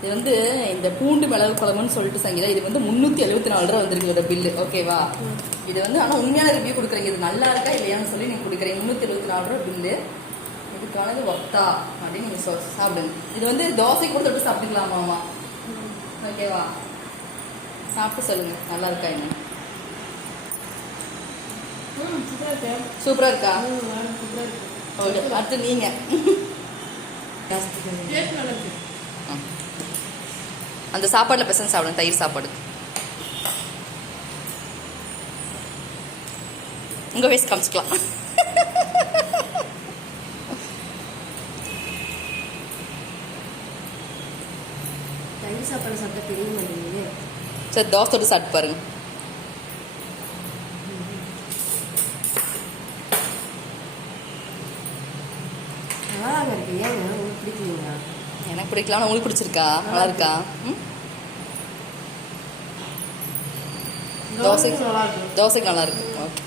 இது வந்து இந்த பூண்டு மிளகு குழம்புன்னு சொல்லிட்டு சங்கீதா இது வந்து முந்நூற்றி எழுபத்தி நாலு ரூபா வந்திருக்கு இதோட பில்லு ஓகேவா இது வந்து ஆனால் உண்மையான ரிவ்யூ கொடுக்குறீங்க. இது நல்லா இருக்கா இல்லையான்னு சொல்லி நீங்கள் கொடுக்குறீங்க. முந்நூற்றி எழுபத்தி நாலு ரூபா பில்லு இதுக்கானது ஒத்தா அப்படின்னு நீங்கள் சொ சாப்பிடுங்க. இது வந்து தோசை கூட தொட்டு சாப்பிட்டுக்கலாமாமா ஓகேவா சாப்பிட்டு சொல்லுங்க. நல்லா இருக்கா என்ன? ம் சூப்பராக இருக்கு? அடுத்து இருக்கு. அந்த சாப்பாடில் பெசன் சாப்பிடுங்க தயிர் சாப்பாடு. உங்கள் வயசு காமிச்சிக்கலாம். சரி தோசை தொட்டு சாப்பிட்டு பாருங்க. நல்லா இருக்கு. ஏங்க உங்களுக்கு பிடிக்கலீங்களா எனக்கு பிடிக்கல ஆனால் உங்களுக்கு பிடிச்சிருக்கா? நல்லா இருக்கா? தோசை தோசைக்கு நல்லா இருக்கு. ஓகே.